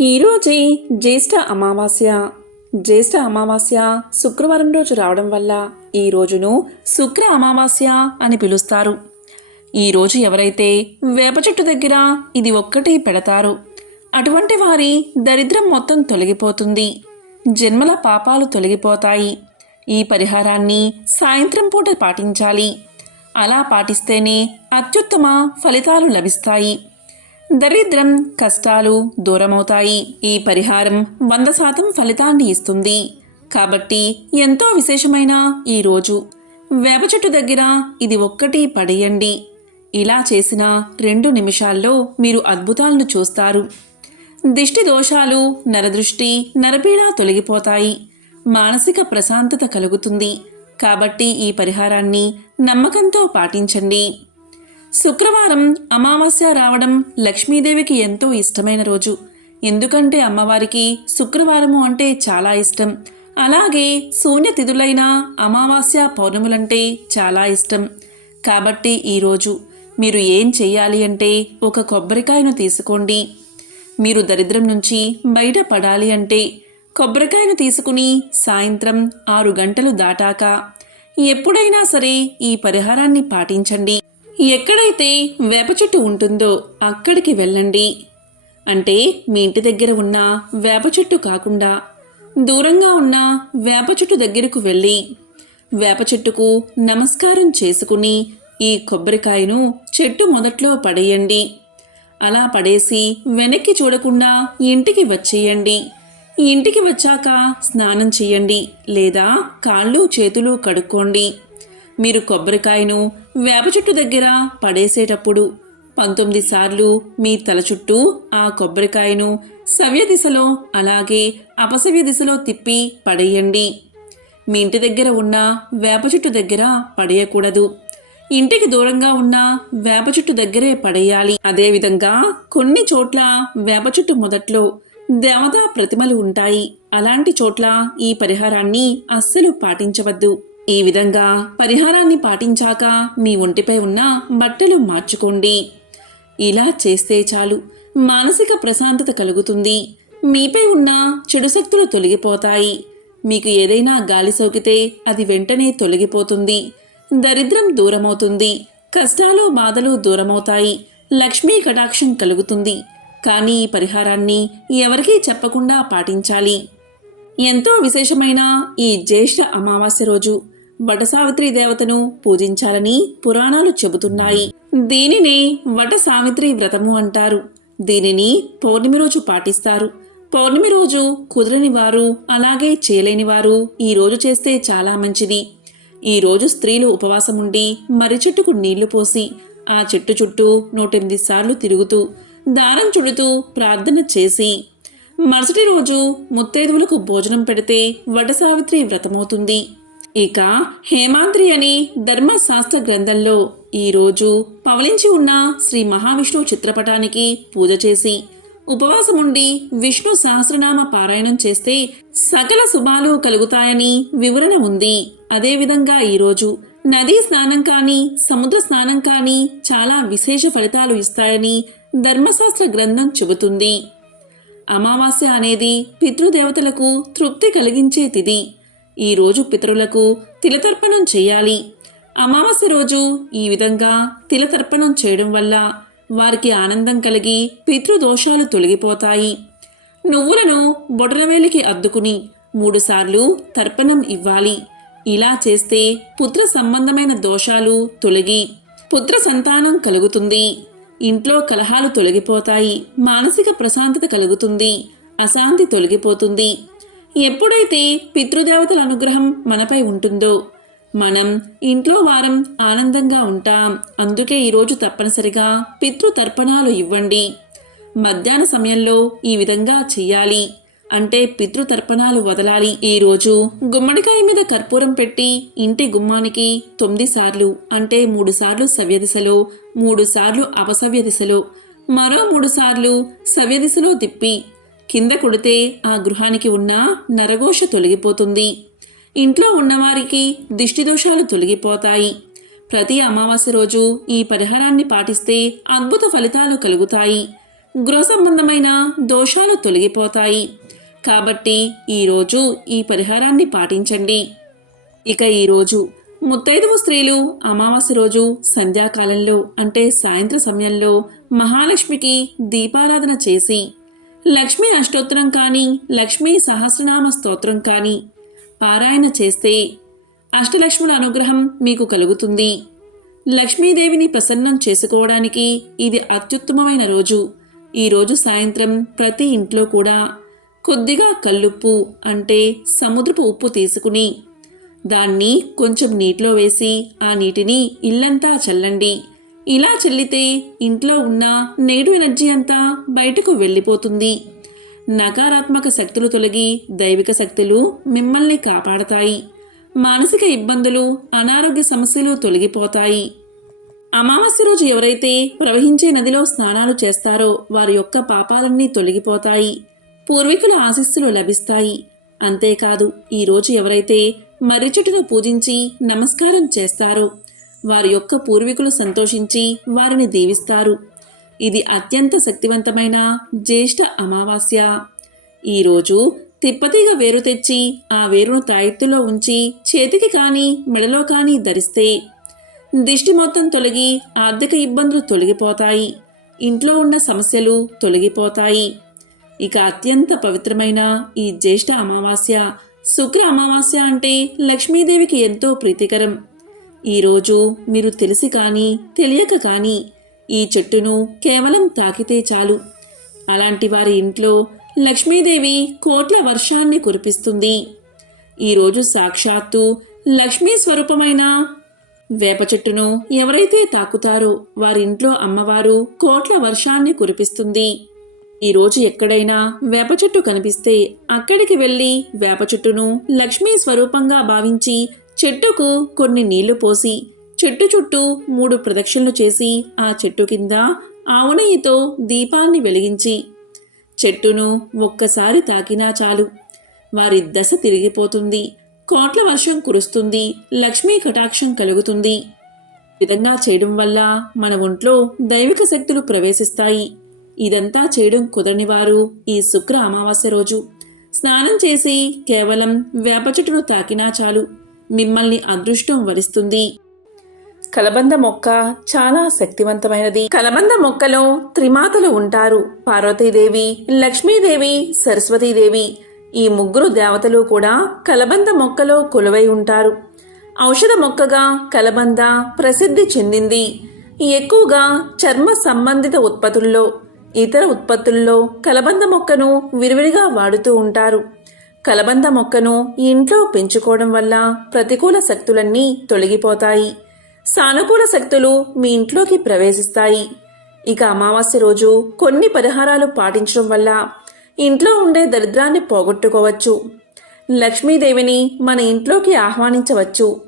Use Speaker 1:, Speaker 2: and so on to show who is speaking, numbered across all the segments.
Speaker 1: ఈరోజే జ్యేష్ఠ అమావాస్య. జ్యేష్ఠ అమావాస్య శుక్రవారం రోజు రావడం వల్ల ఈ రోజును శుక్ర అమావాస్య అని పిలుస్తారు. ఈ రోజు ఎవరైతే వేప చెట్టు దగ్గర ఇది ఒక్కటి పెడతారు అటువంటి వారి దరిద్రం మొత్తం తొలగిపోతుంది జన్మల పాపాలు తొలగిపోతాయి. ఈ పరిహారాన్ని సాయంత్రం పూట పాటించాలి. అలా పాటిస్తేనే అత్యుత్తమ ఫలితాలు లభిస్తాయి. దరిద్రం కష్టాలు దూరమవుతాయి. ఈ పరిహారం వంద శాతం ఫలితాన్ని ఇస్తుంది. కాబట్టి ఎంతో విశేషమైన ఈ రోజు. వేప చెట్టు దగ్గర ఇది ఒక్కటి పడేయండి. ఇలా చేసిన రెండు నిమిషాల్లో మీరు అద్భుతాలను చూస్తారు. దిష్టి దోషాలు నరదృష్టి నరపీడ తొలగిపోతాయి. మానసిక ప్రశాంతత కలుగుతుంది. కాబట్టి ఈ పరిహారాన్ని నమ్మకంతో పాటించండి. శుక్రవారం అమావాస్య రావడం లక్ష్మీదేవికి ఎంతో ఇష్టమైన రోజు. ఎందుకంటే అమ్మవారికి శుక్రవారము అంటే చాలా ఇష్టం. అలాగే శూన్యతిథులైన అమావాస్య పౌర్ణములంటే చాలా ఇష్టం. కాబట్టి ఈరోజు మీరు ఏం చెయ్యాలి అంటే ఒక కొబ్బరికాయను తీసుకోండి. మీరు దరిద్రం నుంచి బయటపడాలి అంటే కొబ్బరికాయను తీసుకుని సాయంత్రం ఆరు గంటలు దాటాక ఎప్పుడైనా సరే ఈ పరిహారాన్ని పాటించండి. ఎక్కడైతే వేప చెట్టు ఉంటుందో అక్కడికి వెళ్ళండి. అంటే మీ ఇంటి దగ్గర ఉన్న వేప చెట్టు కాకుండా దూరంగా ఉన్న వేప చెట్టు దగ్గరకు వెళ్ళి వేప చెట్టుకు నమస్కారం చేసుకుని ఈ కొబ్బరికాయను చెట్టు మొదట్లో పడేయండి. అలా పడేసి వెనక్కి చూడకుండా ఇంటికి వచ్చేయండి. ఇంటికి వచ్చాక స్నానం చేయండి లేదా కాళ్ళు చేతులు కడుక్కోండి. మీరు కొబ్బరికాయను వేప చెట్టు దగ్గర పడేసేటప్పుడు పంతొమ్మిది సార్లు మీ తల చుట్టూ ఆ కొబ్బరికాయను సవ్య దిశలో అలాగే అపసవ్య దిశలో తిప్పి పడేయండి. మీ ఇంటి దగ్గర ఉన్న వేప చెట్టు దగ్గర పడేయకూడదు. ఇంటికి దూరంగా ఉన్న వేప చెట్టు దగ్గరే పడేయాలి. అదేవిధంగా కొన్ని చోట్ల వేప చెట్టు మొదట్లో దేవతా ప్రతిమలు ఉంటాయి. అలాంటి చోట్ల ఈ పరిహారాన్ని అస్సలు పాటించవద్దు. ఈ విధంగా పరిహారాన్ని పాటించాక మీ ఒంటిపై ఉన్న బట్టలు మార్చుకోండి. ఇలా చేస్తే చాలు. మానసిక ప్రశాంతత కలుగుతుంది. మీపై ఉన్న చెడు శక్తులు తొలగిపోతాయి. మీకు ఏదైనా గాలి సోకితే అది వెంటనే తొలగిపోతుంది. దరిద్రం దూరమవుతుంది. కష్టాలు బాధలు దూరమవుతాయి. లక్ష్మీ కటాక్షం కలుగుతుంది. కానీ ఈ పరిహారాన్ని ఎవరికీ చెప్పకుండా పాటించాలి. ఎంతో విశేషమైన ఈ జ్యేష్ఠ అమావాస్య రోజు. వటసావిత్రి దేవతను పూజించాలని పురాణాలు చెబుతున్నాయి. దీనినే వటసావిత్రి వ్రతము అంటారు. దీనిని పౌర్ణమి రోజు పాటిస్తారు. పౌర్ణమి రోజు కుదరని వారు అలాగే చేయలేని వారు ఈ రోజు చేస్తే చాలా మంచిది. ఈ రోజు స్త్రీలు ఉపవాసం ఉండి మర్రి చెట్టుకు నీళ్ళు పోసి ఆ చెట్టు చుట్టూ నూటెనిమిది సార్లు తిరుగుతూ దారం చుడుతూ ప్రార్థన చేసి మరుసటి రోజు ముత్తైదువులకు భోజనం పెడితే వడసావిత్రి వ్రతమవుతుంది. ఇక హేమాద్రి అని ధర్మశాస్త్ర గ్రంథంలో ఈరోజు పవలించి ఉన్న శ్రీ మహావిష్ణువు చిత్రపటానికి పూజ చేసి ఉపవాసముండి విష్ణు సహస్రనామ పారాయణం చేస్తే సకల శుభాలు కలుగుతాయని వివరణ ఉంది. అదేవిధంగా ఈరోజు నదీ స్నానం కానీ సముద్ర స్నానం కానీ చాలా విశేష ఫలితాలు ఇస్తాయని ధర్మశాస్త్ర గ్రంథం చెబుతుంది. అమావాస్య అనేది పితృదేవతలకు తృప్తి కలిగించే తిథి ఈ రోజు పితరులకు తిలతర్పణం చేయాలి. అమావాస్య రోజు ఈ విధంగా తిలతర్పణం చేయడం వల్ల వారికి ఆనందం కలిగి పితృదోషాలు తొలగిపోతాయి. నువ్వులను బొటనవేలికి అద్దుకుని మూడుసార్లు తర్పణం ఇవ్వాలి. ఇలా చేస్తే పుత్ర సంబంధమైన దోషాలు తొలగి పుత్ర సంతానం కలుగుతుంది. ఇంట్లో కలహాలు తొలగిపోతాయి. మానసిక ప్రశాంతత కలుగుతుంది. అశాంతి తొలగిపోతుంది. ఎప్పుడైతే పితృదేవతల అనుగ్రహం మనపై ఉంటుందో మనం ఇంట్లో వారం ఆనందంగా ఉంటాం. అందుకే ఈరోజు తప్పనిసరిగా పితృతర్పణాలు ఇవ్వండి. మధ్యాహ్న సమయంలో ఈ విధంగా చెయ్యాలి. అంటే పితృతర్పణాలు వదలాలి. ఈరోజు గుమ్మడికాయ మీద కర్పూరం పెట్టి ఇంటి గుమ్మానికి తొమ్మిది సార్లు అంటే మూడు సార్లు సవ్య దిశలో మూడు సార్లు అపసవ్య దిశలో మరో మూడు సార్లు సవ్య దిశలో తిప్పి కింద కొడితే ఆ గృహానికి ఉన్న నరఘోష తొలగిపోతుంది. ఇంట్లో ఉన్నవారికి దిష్టి దోషాలు తొలగిపోతాయి. ప్రతి అమావాస్య రోజు ఈ పరిహారాన్ని పాటిస్తే అద్భుత ఫలితాలు కలుగుతాయి. గృహ సంబంధమైన దోషాలు తొలగిపోతాయి. కాబట్టి ఈరోజు ఈ పరిహారాన్ని పాటించండి. ఇక ఈరోజు ముత్తైదువు స్త్రీలు అమావాస్య రోజు సంధ్యాకాలంలో అంటే సాయంత్ర సమయంలో మహాలక్ష్మికి దీపారాధన చేసి లక్ష్మీ అష్టోత్తరం కానీ లక్ష్మీ సహస్రనామ స్తోత్రం కానీ పారాయణ చేస్తే అష్టలక్ష్ముల అనుగ్రహం మీకు కలుగుతుంది. లక్ష్మీదేవిని ప్రసన్నం చేసుకోవడానికి ఇది అత్యుత్తమమైన రోజు. ఈరోజు సాయంత్రం ప్రతి ఇంట్లో కూడా కొద్దిగా కల్లుప్పు అంటే సముద్రపు ఉప్పు తీసుకుని దాన్ని కొంచెం నీటిలో వేసి ఆ నీటిని ఇల్లంతా చల్లండి. ఇలా చెల్లితే ఇంట్లో ఉన్న నెగిటివ్ ఎనర్జీ అంతా బయటకు వెళ్ళిపోతుంది. నకారాత్మక శక్తులు తొలగి దైవిక శక్తులు మిమ్మల్ని కాపాడతాయి. మానసిక ఇబ్బందులు అనారోగ్య సమస్యలు తొలగిపోతాయి. అమావాస్య రోజు ఎవరైతే ప్రవహించే నదిలో స్నానాలు చేస్తారో వారి యొక్క పాపాలన్నీ తొలగిపోతాయి. పూర్వీకుల ఆశీస్సులు లభిస్తాయి. అంతేకాదు ఈ రోజు ఎవరైతే మర్రి చెట్టును పూజించి నమస్కారం చేస్తారో వారి యొక్క పూర్వీకులు సంతోషించి వారిని దీవిస్తారు. ఇది అత్యంత శక్తివంతమైన జ్యేష్ఠ అమావాస్య. ఈరోజు తిప్పతిగా వేరు తెచ్చి ఆ వేరును తాయెత్తులో ఉంచి చేతికి కానీ మెడలో కానీ ధరిస్తే దిష్టి మొత్తం తొలగి ఆర్థిక ఇబ్బందులు తొలగిపోతాయి. ఇంట్లో ఉన్న సమస్యలు తొలగిపోతాయి. ఇక అత్యంత పవిత్రమైన ఈ జ్యేష్ఠ అమావాస్య. శుక్ర అమావాస్య అంటే లక్ష్మీదేవికి ఎంతో ప్రీతికరం. ఈరోజు మీరు తెలిసి కానీ తెలియక కానీ ఈ చెట్టును కేవలం తాకితే చాలు. అలాంటి వారి ఇంట్లో లక్ష్మీదేవి కోట్ల వర్షాన్ని కురిపిస్తుంది. ఈరోజు సాక్షాత్తు లక్ష్మీ స్వరూపమైన వేప చెట్టును ఎవరైతే తాకుతారో వారింట్లో అమ్మవారు కోట్ల వర్షాన్ని కురిపిస్తుంది. ఈరోజు ఎక్కడైనా వేప చెట్టు కనిపిస్తే అక్కడికి వెళ్ళి వేప చెట్టును లక్ష్మీ స్వరూపంగా భావించి చెట్టుకు కొన్ని నీళ్ళు పోసి చెట్టు చుట్టూ మూడు ప్రదక్షిణలు చేసి ఆ చెట్టు కింద ఆవునయ్యతో దీపాన్ని వెలిగించి చెట్టును ఒక్కసారి తాకినా చాలు. వారి దశ తిరిగిపోతుంది. కోట్ల వర్షం కురుస్తుంది. లక్ష్మీ కటాక్షం కలుగుతుంది. విధంగా చేయడం వల్ల మన ఒంట్లో దైవిక శక్తులు ప్రవేశిస్తాయి. ఇదంతా చేయడం కుదరని వారు ఈ శుక్ర అమావాస్య రోజు. స్నానం చేసి కేవలం వేప చెట్టును తాకినా చాలు. మిమ్మల్ని అదృష్టం వరిస్తుంది. కలబంద మొక్క చాలా శక్తివంతమైనది. కలబంద మొక్కలో త్రిమాతలు ఉంటారు. పార్వతీదేవి లక్ష్మీదేవి సరస్వతీదేవి. ఈ ముగ్గురు దేవతలు కూడా కలబంద మొక్కలో కొలువై ఉంటారు. ఔషధ మొక్కగా కలబంద ప్రసిద్ధి చెందింది. ఎక్కువగా చర్మ సంబంధిత ఉత్పత్తుల్లో ఇతర ఉత్పత్తుల్లో కలబంద మొక్కను విరివిడిగా వాడుతూ ఉంటారు. కలబంద మొక్కను ఇంట్లో పెంచుకోవడం వల్ల ప్రతికూల శక్తులన్నీ తొలగిపోతాయి. సానుకూల శక్తులు మీ ఇంట్లోకి ప్రవేశిస్తాయి. ఇక అమావాస్య రోజు కొన్ని పరిహారాలు పాటించడం వల్ల ఇంట్లో ఉండే దరిద్రాన్ని పోగొట్టుకోవచ్చు. లక్ష్మీదేవిని మన ఇంట్లోకి ఆహ్వానించవచ్చు.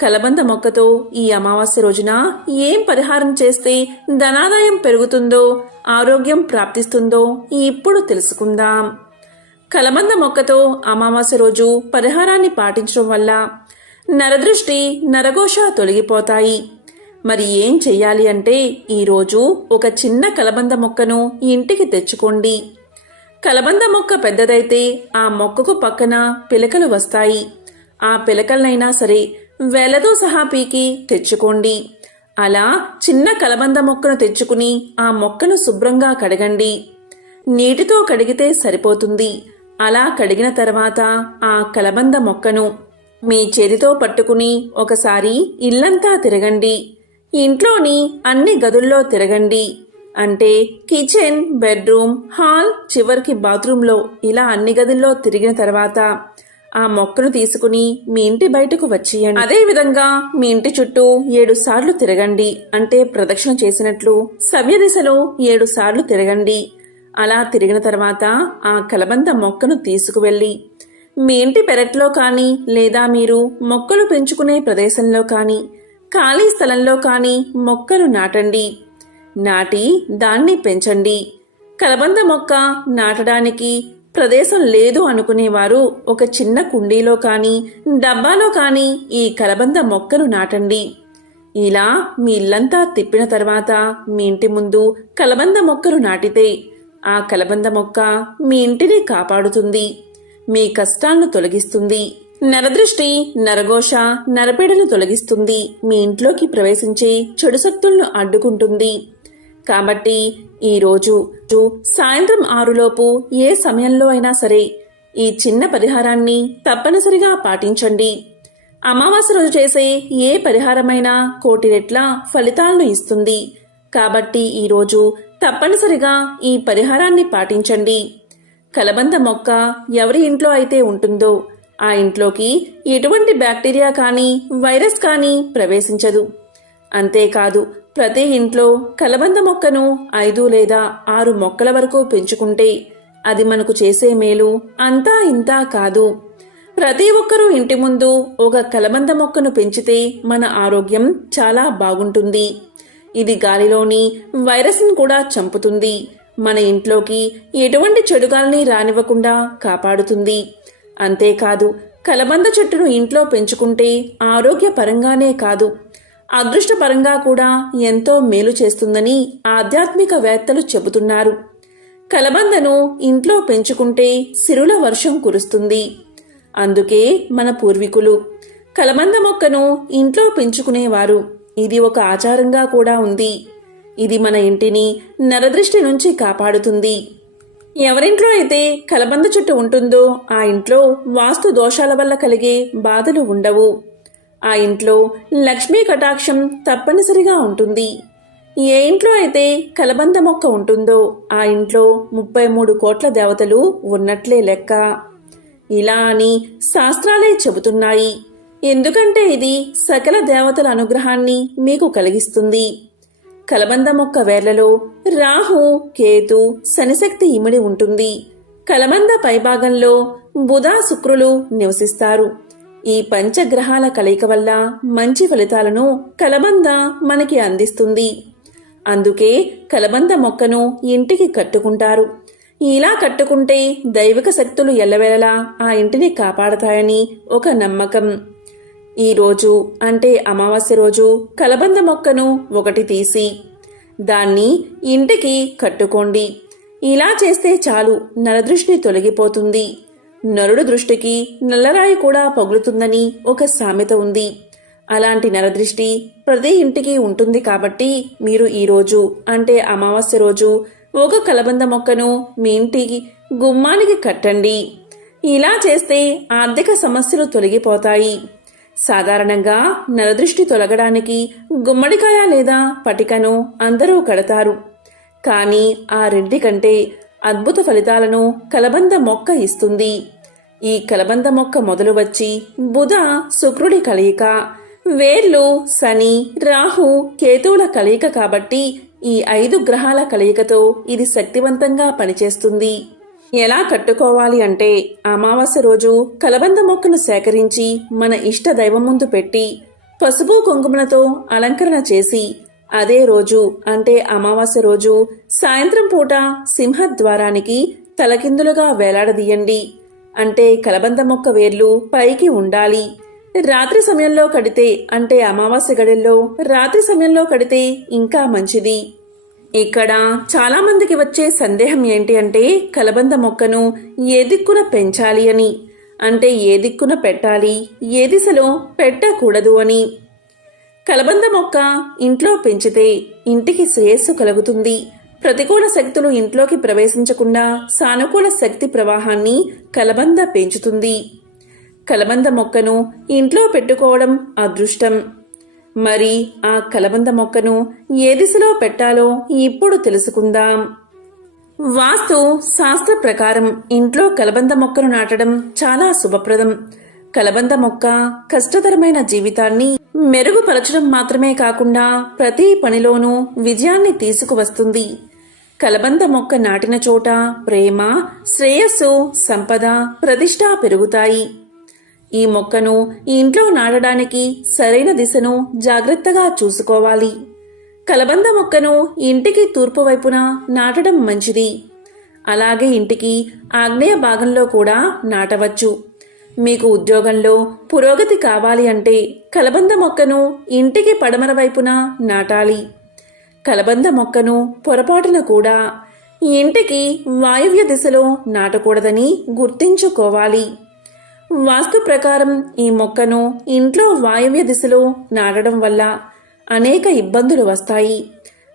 Speaker 1: కలబంద మొక్కతో ఈ అమావాస్య రోజున ఏం పరిహారం చేస్తే ధనాదాయం పెరుగుతుందో ఆరోగ్యం ప్రాప్తిస్తుందో ఇప్పుడు తెలుసుకుందాం. కలబంద మొక్కతో అమావాస్య రోజు పరిహారాన్ని పాటించడం వల్ల నరదృష్టి నరఘోష తొలగిపోతాయి. మరి ఏం చెయ్యాలి అంటే ఈరోజు ఒక చిన్న కలబంద మొక్కను ఇంటికి తెచ్చుకోండి. కలబంద మొక్క పెద్దదైతే ఆ మొక్కకు పక్కన పిలకలు వస్తాయి. ఆ పిలకలనైనా సరే వేలతో సహా పీకి తెచ్చుకోండి. అలా చిన్న కలబంద మొక్కను తెచ్చుకుని ఆ మొక్కను శుభ్రంగా కడగండి. నీటితో కడిగితే సరిపోతుంది. అలా కడిగిన తర్వాత ఆ కలబంద మొక్కను మీ చేతితో పట్టుకుని ఒకసారి ఇల్లంతా తిరగండి. ఇంట్లోని అన్ని గదుల్లో తిరగండి. అంటే కిచెన్ బెడ్రూమ్ హాల్ చివరికి బాత్రూంలో ఇలా అన్ని గదుల్లో తిరిగిన తర్వాత ఆ మొక్కను తీసుకుని మీ ఇంటి బయటకు వచ్చేయండి. అదే విధంగా మీ ఇంటి చుట్టూ ఏడు సార్లు తిరగండి. అంటే ప్రదక్షిణ చేసినట్లు సవ్య దిశలో ఏడు సార్లు తిరగండి. అలా తిరిగిన తర్వాత ఆ కలబంద మొక్కను తీసుకువెళ్ళి మీ ఇంటి పెరట్లో కానీ లేదా మీరు మొక్కలు పెంచుకునే ప్రదేశంలో కానీ ఖాళీ స్థలంలో కానీ మొక్కలు నాటండి. నాటి దాన్ని పెంచండి. కలబంద మొక్క నాటడానికి ప్రదేశం లేదు అనుకునేవారు. ఒక చిన్న కుండీలో కానీ డబ్బాలో కానీ ఈ కలబంద మొక్కను నాటండి. ఇలా మీ ఇల్లంతా తిప్పిన తర్వాత మీ ఇంటి ముందు కలబంద మొక్కను నాటితే ఆ కలబంద మొక్క మీ ఇంటిని కాపాడుతుంది. మీ కష్టాలను తొలగిస్తుంది. నరదృష్టి నరఘోష నరపీడను తొలగిస్తుంది. మీ ఇంట్లోకి ప్రవేశించే చెడు శక్తులను అడ్డుకుంటుంది. కాబట్టి ఈరోజు సాయంత్రం ఆరులోపు ఏ సమయంలో అయినా సరే ఈ చిన్న పరిహారాన్ని తప్పనిసరిగా పాటించండి. అమావాస్య రోజు చేసే ఏ పరిహారమైనా కోటి రెట్ల ఫలితాలను ఇస్తుంది. కాబట్టి ఈరోజు తప్పనిసరిగా ఈ పరిహారాన్ని పాటించండి. కలబంద మొక్క ఎవరి ఇంట్లో అయితే ఉంటుందో ఆ ఇంట్లోకి ఎటువంటి బ్యాక్టీరియా కానీ వైరస్ కానీ ప్రవేశించదు. అంతేకాదు ప్రతి ఇంట్లో కలబంద మొక్కను ఐదు లేదా ఆరు మొక్కల వరకు పెంచుకుంటే అది మనకు చేసే మేలు అంతా ఇంతా కాదు. ప్రతి ఒక్కరూ ఇంటి ముందు ఒక కలబంద మొక్కను పెంచితే మన ఆరోగ్యం చాలా బాగుంటుంది. ఇది గాలిలోని వైరస్ను కూడా చంపుతుంది. మన ఇంట్లోకి ఎటువంటి చెడుగాల్ని రానివ్వకుండా కాపాడుతుంది. అంతేకాదు కలబంద చెట్టును ఇంట్లో పెంచుకుంటే ఆరోగ్యపరంగానే కాదు. అదృష్టపరంగా కూడా ఎంతో మేలు చేస్తుందని ఆధ్యాత్మిక వేత్తలు చెబుతున్నారు. కలబందను ఇంట్లో పెంచుకుంటే సిరుల వర్షం కురుస్తుంది. అందుకే మన పూర్వీకులు కలబంద మొక్కను ఇంట్లో పెంచుకునేవారు. ఇది ఒక ఆచారంగా కూడా ఉంది. ఇది మన ఇంటిని నరదృష్టి నుంచి కాపాడుతుంది. ఎవరింట్లో అయితే కలబంద చుట్టు ఉంటుందో ఆ ఇంట్లో వాస్తు దోషాల వల్ల కలిగే బాధలు ఉండవు. ఆ ఇంట్లో లక్ష్మీ కటాక్షం తప్పనిసరిగా ఉంటుంది. ఏ ఇంట్లో అయితే కలబంద మొక్క ఉంటుందో ఆ ఇంట్లో ముప్పై మూడు కోట్ల దేవతలు ఉన్నట్లే లెక్క. ఇలా అని శాస్త్రాలే చెబుతున్నాయి. ఎందుకంటే ఇది సకల దేవతల అనుగ్రహాన్ని మీకు కలిగిస్తుంది. కలబంద మొక్క వేర్లలో రాహు కేతు శనిశక్తి ఇమిడి ఉంటుంది. కలబంద పైభాగంలో బుధ శుక్రులు నివసిస్తారు. ఈ పంచగ్రహాల కలయిక వల్ల మంచి ఫలితాలను కలబంద మనకి అందిస్తుంది. అందుకే కలబంద మొక్కను ఇంటికి కట్టుకుంటారు. ఇలా కట్టుకుంటే దైవిక శక్తులు ఎల్లవేళలా ఆ ఇంటిని కాపాడతాయని ఒక నమ్మకం. ఈ రోజు అంటే అమావాస్య రోజు కలబంద మొక్కను ఒకటి తీసి దాన్ని ఇంటికి కట్టుకోండి. ఇలా చేస్తే చాలు నరదృష్టి తొలగిపోతుంది. నరుడు దృష్టికి నల్లరాయి కూడా పగులుతుందని ఒక సామెత ఉంది. అలాంటి నరదృష్టి ప్రతి ఇంటికి ఉంటుంది కాబట్టి మీరు ఈరోజు అంటే అమావాస్య రోజు ఒక కలబంద మొక్కను మీ ఇంటికి గుమ్మానికి కట్టండి. ఇలా చేస్తే ఆర్థిక సమస్యలు తొలగిపోతాయి. సాధారణంగా నరదృష్టి తొలగడానికి గుమ్మడికాయ లేదా పటికను అందరూ కడతారు. కానీ ఆ రెండి కంటే అద్భుత ఫలితాలను కలబంద మొక్క ఇస్తుంది. ఈ కలబంద మొక్క మొదలు వచ్చి బుధ శుక్రుడి కలయిక వేర్లు శని రాహు కేతువుల కలయిక కాబట్టి ఈ ఐదు గ్రహాల కలయికతో ఇది శక్తివంతంగా పనిచేస్తుంది. ఎలా కట్టుకోవాలి అంటే అమావాస్య రోజు కలబంద మొక్కను సేకరించి మన ఇష్ట దైవం ముందు పెట్టి పసుపు కుంకుమలతో అలంకరణ చేసి అదే రోజు అంటే అమావాస్య రోజు సాయంత్రం పూట సింహద్వారానికి తలకిందులుగా వేలాడదీయండి. అంటే కలబంద మొక్క వేర్లు పైకి ఉండాలి. రాత్రి సమయంలో కడితే అంటే అమావాస్య గడిల్లో రాత్రి సమయంలో కడితే ఇంకా మంచిది. ఇక్కడ చాలా మందికి వచ్చే సందేహం ఏంటి అంటే కలబంద మొక్కను ఏ దిక్కున పెంచాలి అని. అంటే ఏ దిక్కున పెట్టాలి ఏ దిశలో పెట్టకూడదు అని. కలబంద మొక్క ఇంట్లో పెంచితే ఇంటికి శ్రేయస్సు కలుగుతుంది. ప్రతికూల శక్తులు ఇంట్లోకి ప్రవేశించకుండా సానుకూల శక్తి ప్రవాహాన్ని కలబంద పెంచుతుంది. కలబంద మొక్కను ఇంట్లో పెట్టుకోవడం అదృష్టం. మరి ఆ కలబంద మొక్కను ఏ దిశలో పెట్టాలో ఇప్పుడు తెలుసుకుందాం. వాస్తు శాస్త్ర ప్రకారం ఇంట్లో కలబంద మొక్కను నాటడం చాలా శుభప్రదం. కలబంద మొక్క కష్టతరమైన జీవితాన్ని మెరుగుపరచడం మాత్రమే కాకుండా ప్రతి పనిలోనూ విజయాన్ని తీసుకువస్తుంది. కలబంద మొక్క నాటిన చోట ప్రేమ శ్రేయస్సు సంపద ప్రతిష్ట పెరుగుతాయి. ఈ మొక్కను ఇంట్లో నాటడానికి సరైన దిశను జాగ్రత్తగా చూసుకోవాలి. కలబంద మొక్కను ఇంటికి తూర్పు వైపున నాటడం మంచిది. అలాగే ఇంటికి ఆగ్నేయ భాగంలో కూడా నాటవచ్చు. మీకు ఉద్యోగంలో పురోగతి కావాలి అంటే కలబంద మొక్కను ఇంటికి పడమర వైపున నాటాలి. కలబంద మొక్కను పొరపాటున కూడా ఇంటికి వాయువ్య దిశలో నాటకూడదని గుర్తించుకోవాలి. వాస్తు ప్రకారం ఈ మొక్కను ఇంట్లో వాయువ్య దిశలో నాటడం వల్ల అనేక ఇబ్బందులు వస్తాయి.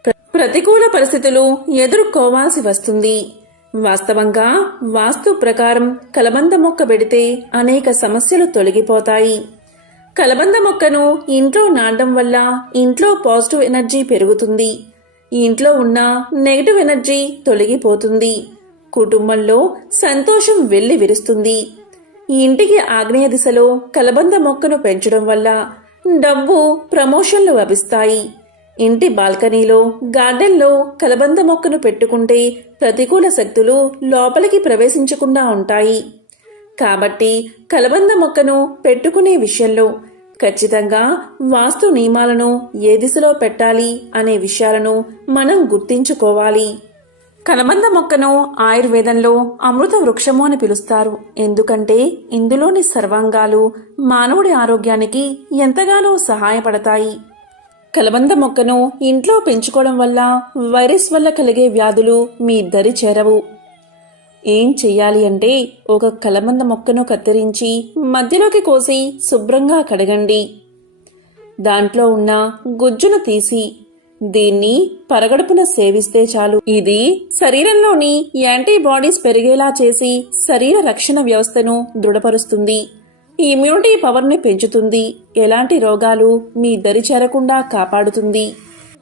Speaker 1: ప్ర- ప్రతికూల పరిస్థితులు ఎదుర్కోవాల్సి వస్తుంది. వాస్తవంగా వాస్తు ప్రకారం కలబంద మొక్క పెడితే అనేక సమస్యలు తొలగిపోతాయి. కలబంద మొక్కను ఇంట్లో నాటడం వల్ల ఇంట్లో పాజిటివ్ ఎనర్జీ పెరుగుతుంది. ఇంట్లో ఉన్న నెగటివ్ ఎనర్జీ తొలగిపోతుంది. కుటుంబంలో సంతోషం వెళ్ళి విరుస్తుంది. ఇంటికి ఆగ్నేయ దిశలో కలబంద మొక్కను పెంచడం వల్ల డబ్బు ప్రమోషన్లు లభిస్తాయి. ఇంటి బాల్కనీలో గార్డెన్లో కలబంద మొక్కను పెట్టుకుంటే ప్రతికూల శక్తులు లోపలికి ప్రవేశించకుండా ఉంటాయి. కాబట్టి కలబంద మొక్కను పెట్టుకునే విషయంలో ఖచ్చితంగా వాస్తు నియమాలను ఏ దిశలో పెట్టాలి అనే విషయాలను మనం గుర్తించుకోవాలి. కలబంద మొక్కను ఆయుర్వేదంలో అమృత వృక్షము అని పిలుస్తారు. ఎందుకంటే ఇందులోని సర్వాంగాలు మానవుడి ఆరోగ్యానికి ఎంతగానో సహాయపడతాయి. కలబంద మొక్కను ఇంట్లో పెంచుకోవడం వల్ల వైరస్ వల్ల కలిగే వ్యాధులు మీ దరి చేరవు. ఏం చెయ్యాలి అంటే ఒక కలబంద మొక్కను కత్తిరించి మధ్యలోకి కోసి శుభ్రంగా కడగండి. దాంట్లో ఉన్న గుజ్జును తీసి దీన్ని పరగడుపున సేవిస్తే చాలు. ఇది శరీరంలోని యాంటీబాడీస్ పెరిగేలా చేసి శరీర రక్షణ వ్యవస్థను దృఢపరుస్తుంది. ఇమ్యూనిటీ పవర్ని పెంచుతుంది. ఎలాంటి రోగాలు మీ దరి చేరకుండా కాపాడుతుంది.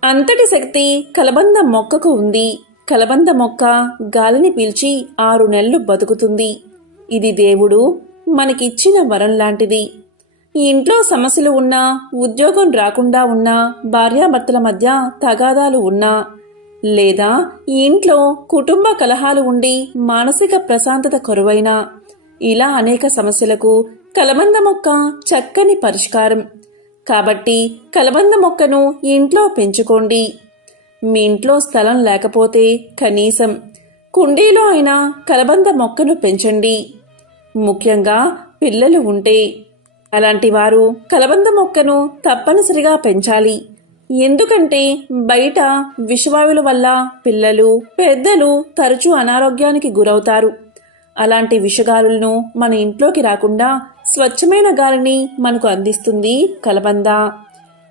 Speaker 1: అంతటి శక్తి కలబంద మొక్కకు ఉంది. కలబంద మొక్క గాలిని పీల్చి ఆరు నెలలు బతుకుతుంది. ఇది దేవుడు మనకిచ్చిన వరం లాంటిది. ఇంట్లో సమస్యలు ఉన్నా ఉద్యోగం రాకుండా ఉన్నా భార్యాభర్తల మధ్య తగాదాలు ఉన్నా లేదా ఇంట్లో కుటుంబ కలహాలు ఉండి మానసిక ప్రశాంతత కొరువైనా ఇలా అనేక సమస్యలకు కలబంద మొక్క చక్కని పరిష్కారం. కాబట్టి కలబంద మొక్కను ఇంట్లో పెంచుకోండి. మీ ఇంట్లో స్థలం లేకపోతే కనీసం కుండీలో అయినా కలబంద మొక్కను పెంచండి. ముఖ్యంగా పిల్లలు ఉంటే అలాంటి వారు కలబంద మొక్కను తప్పనిసరిగా పెంచాలి. ఎందుకంటే బయట విషవాయువుల వల్ల పిల్లలు పెద్దలు తరచూ అనారోగ్యానికి గురవుతారు. అలాంటి విషగాలులను మన ఇంట్లోకి రాకుండా స్వచ్ఛమైన గాలిని మనకు అందిస్తుంది కలబంద.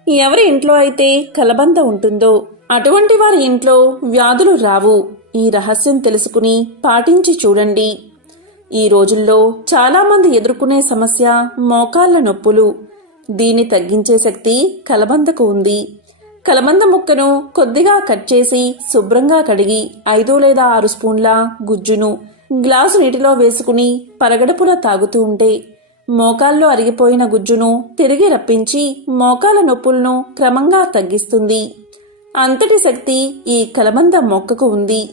Speaker 1: ఎవరి ఇంట్లో అయితే కలబంద ఉంటుందో అటువంటి వారి ఇంట్లో వ్యాధులు రావు. ఈ రహస్యం తెలుసుకుని పాటించి చూడండి. ఈ రోజుల్లో చాలామంది ఎదుర్కొనే సమస్య మోకాళ్ళ నొప్పులు. దీన్ని తగ్గించే శక్తి కలబందకు ఉంది. కలబంద ముక్కను కొద్దిగా కట్ చేసి శుభ్రంగా కడిగి ఐదు లేదా ఆరు స్పూన్ల గుజ్జును గ్లాసు నీటిలో వేసుకుని పరగడుపున తాగుతూ ఉంటే మోకాల్లో అరిగిపోయిన గుజ్జును తిరిగి రప్పించి మోకాల నొప్పులను క్రమంగా తగ్గిస్తుంది. అంతటి శక్తి ఈ కలబంద మొక్కకు ఉంది.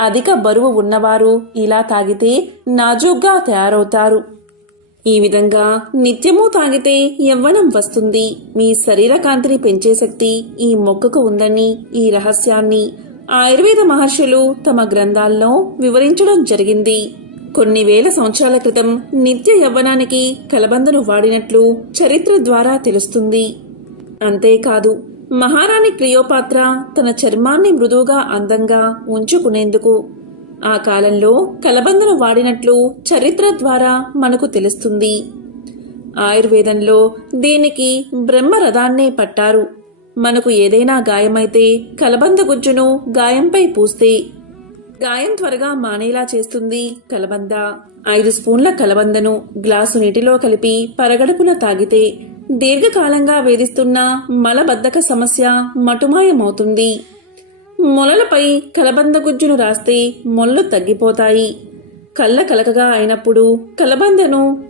Speaker 1: అధిక బరువు ఉన్నవారు ఇలా తాగితే నాజూగ్గా తయారవుతారు. ఈ విధంగా నిత్యము తాగితే యవ్వనం వస్తుంది. మీ శరీర కాంతిని పెంచే శక్తి ఈ మొక్కకు ఉందని ఈ రహస్యాన్ని ఆయుర్వేద మహర్షులు తమ గ్రంథాల్లో వివరించడం జరిగింది. కొన్ని వేల సంవత్సరాల క్రితం నిత్య యవ్వనానికి కలబందను వాడినట్లు చరిత్ర ద్వారా తెలుస్తుంది. అంతేకాదు మహారాణి క్లియోపాత్ర తన చర్మాన్ని మృదువుగా అందంగా ఉంచుకునేందుకు. ఆ కాలంలో కలబందను వాడినట్లు చరిత్ర ద్వారా మనకు తెలుస్తుంది. ఆయుర్వేదంలో దీనికి బ్రహ్మరథాన్నే పట్టారు. మనకు ఏదైనా గాయమైతే కలబంద గుజ్జును గాయంపై పూస్తే. గాయం త్వరగా మానేలా చేస్తుంది కలబంద. ఐదు స్పూన్ల కలబందను గ్లాసు నీటిలో కలిపి పరగడుపున తాగితే దీర్ఘకాలంగా వేధిస్తున్న మలబద్ధక సమస్య మటుమాయమవుతుంది. మొలలపై కలబంద గుజ్జును రాస్తే మొల్లు తగ్గిపోతాయి. కళ్ళ కలకగా అయినప్పుడు కలబందను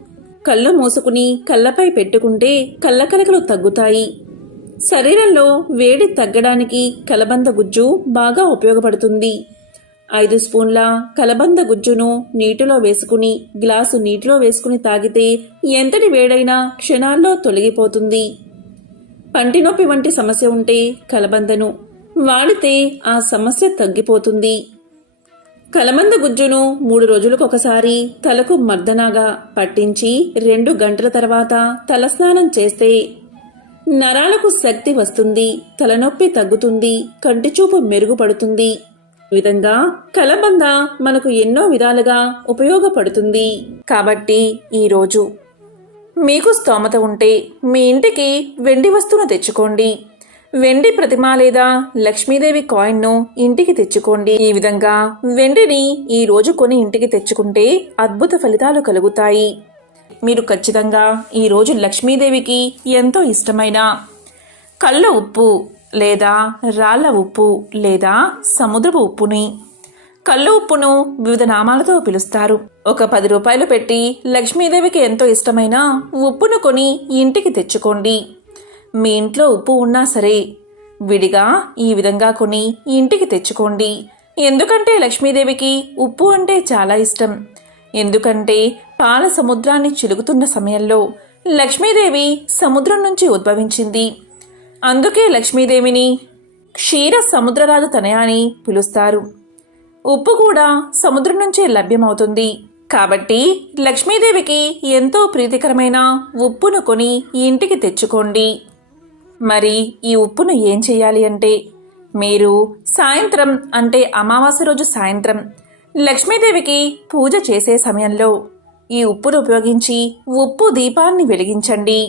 Speaker 1: కళ్ళు మూసుకుని కళ్ళపై పెట్టుకుంటే కళ్ళ కలకలు తగ్గుతాయి. శరీరంలో వేడి తగ్గడానికి కలబంద గుజ్జు బాగా ఉపయోగపడుతుంది. ఐదు స్పూన్ల కలబంద గుజ్జును నీటిలో వేసుకుని గ్లాసు నీటిలో వేసుకుని తాగితే ఎంతటి వేడైనా క్షణాల్లో తొలగిపోతుంది. పంటి నొప్పి వంటి సమస్య ఉంటే కలబందను వాడితే ఆ సమస్య తగ్గిపోతుంది. కలబంద గుజ్జును మూడు రోజులకొకసారి తలకు మర్దనాగా పట్టించి రెండు గంటల తర్వాత తలస్నానం చేస్తే నరాలకు శక్తి వస్తుంది తలనొప్పి తగ్గుతుంది కంటిచూపు మెరుగుపడుతుంది. విధంగా కలబంద మనకు ఎన్నో విధాలుగా ఉపయోగపడుతుంది. కాబట్టి ఈరోజు మీకు స్తోమత ఉంటే మీ ఇంటికి వెండి వస్తువును తెచ్చుకోండి. వెండి ప్రతిమ లేదా లక్ష్మీదేవి కాయిన్ను ఇంటికి తెచ్చుకోండి. ఈ విధంగా వెండిని ఈ రోజు కొని ఇంటికి తెచ్చుకుంటే అద్భుత ఫలితాలు కలుగుతాయి. మీరు ఖచ్చితంగా ఈ రోజు లక్ష్మీదేవికి ఎంతో ఇష్టమైన కళ్ళ ఉప్పు లేదా రాళ్ళ ఉప్పు లేదా సముద్రపు ఉప్పుని కళ్ళు ఉప్పును వివిధ నామాలతో పిలుస్తారు. ఒక పది రూపాయలు పెట్టి లక్ష్మీదేవికి ఎంతో ఇష్టమైన ఉప్పును కొని ఇంటికి తెచ్చుకోండి. మీ ఇంట్లో ఉప్పు ఉన్నా సరే విడిగా ఈ విధంగా కొని ఇంటికి తెచ్చుకోండి. ఎందుకంటే లక్ష్మీదేవికి ఉప్పు అంటే చాలా ఇష్టం. ఎందుకంటే పాల సముద్రాన్ని చిలుగుతున్న సమయంలో లక్ష్మీదేవి సముద్రం నుంచి ఉద్భవించింది. అందుకే లక్ష్మీదేవిని క్షీర సముద్రరాజు తనయ అని పిలుస్తారు. ఉప్పు కూడా సముద్రం నుంచే లభ్యమవుతుంది. కాబట్టి లక్ష్మీదేవికి ఎంతో ప్రీతికరమైన ఉప్పును కొని ఇంటికి తెచ్చుకోండి. మరి ఈ ఉప్పును ఏం చేయాలి అంటే మీరు సాయంత్రం అంటే అమావాస్య రోజు సాయంత్రం లక్ష్మీదేవికి పూజ చేసే సమయంలో ఈ ఉప్పును ఉపయోగించి ఉప్పు దీపాన్ని వెలిగించండి.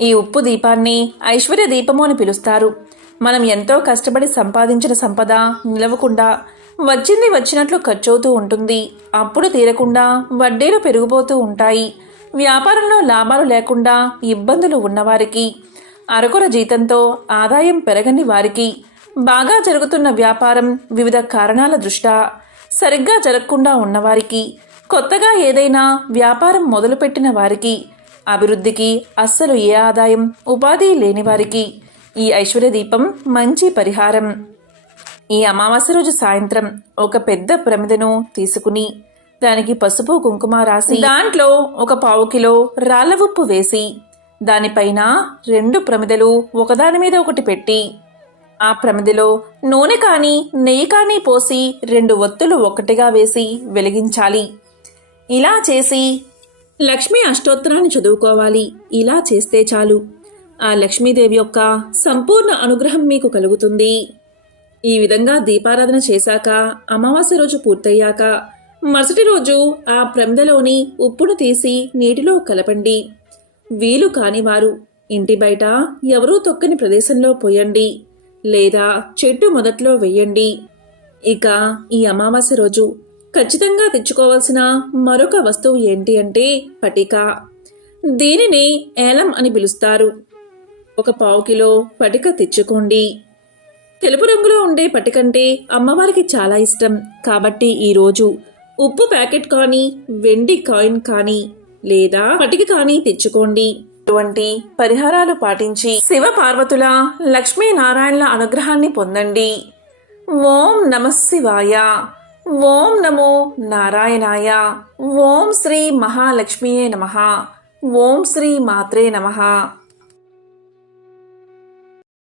Speaker 1: ఈ ఉప్పు దీపాన్ని ఐశ్వర్య దీపము అని పిలుస్తారు. మనం ఎంతో కష్టపడి సంపాదించిన సంపద నిలవకుండా వచ్చింది వచ్చినట్లు ఖర్చవుతూ ఉంటుంది. అప్పుడు తీరకుండా వడ్డీలు పెరిగిపోతూ ఉంటాయి. వ్యాపారంలో లాభాలు లేకుండా ఇబ్బందులు ఉన్నవారికి అరకుల జీతంతో ఆదాయం పెరగని వారికి బాగా జరుగుతున్న వ్యాపారం వివిధ కారణాల దృష్ట్యా సరిగ్గా జరగకుండా ఉన్నవారికి కొత్తగా ఏదైనా వ్యాపారం మొదలుపెట్టిన వారికి అభివృద్ధికి అస్సలు ఏ ఆదాయం ఉపాధి లేని వారికి ఈ ఐశ్వర్య దీపం మంచి పరిహారం. ఈ అమావాస్య రోజు సాయంత్రం ఒక పెద్ద ప్రమిదను తీసుకుని దానికి పసుపు కుంకుమ రాసి దాంట్లో ఒక పావు కిలో రాళ్ళ ఉప్పు వేసి దానిపైన రెండు ప్రమిదలు ఒకదాని మీద ఒకటి పెట్టి ఆ ప్రమిదలో నూనె కానీ నెయ్యి కానీ పోసి రెండు ఒత్తులు ఒకటిగా వేసి వెలిగించాలి. ఇలా చేసి లక్ష్మీ అష్టోత్తరాన్ని చదువుకోవాలి. ఇలా చేస్తే చాలు. ఆ లక్ష్మీదేవి యొక్క సంపూర్ణ అనుగ్రహం మీకు కలుగుతుంది. ఈ విధంగా దీపారాధన చేశాక అమావాస్య రోజు పూర్తయ్యాక మరుసటి రోజు ఆ ప్రమిదలోని ఉప్పును తీసి నీటిలో కలపండి. వీలు కానివారు ఇంటి బయట ఎవరూ తొక్కని ప్రదేశంలో పోయండి. లేదా చెట్టు మొదట్లో వెయ్యండి ఇక ఈ అమావాస్య రోజు ఖచ్చితంగా తెచ్చుకోవాల్సిన మరొక వస్తువు ఏంటి అంటే పటిక. దీనిని ఏలం అని పిలుస్తారు. ఒక పావు కిలో పటిక తెచ్చుకోండి. తెలుపు రంగులో ఉండే పటికంటే అమ్మవారికి చాలా ఇష్టం. కాబట్టి ఈరోజు ఉప్పు ప్యాకెట్ కానీ వెండి కాయిన్ కానీ లేదా పటిక కానీ తెచ్చుకోండి. ఇటువంటి పరిహారాలు పాటించి శివ పార్వతుల లక్ష్మీనారాయణల అనుగ్రహాన్ని పొందండి. ఓం నమ శివాయ. ఓం నమో నారాయణాయ ఓం శ్రీ మహాలక్ష్మియే నమ ఓం శ్రీ మాత్రే నమః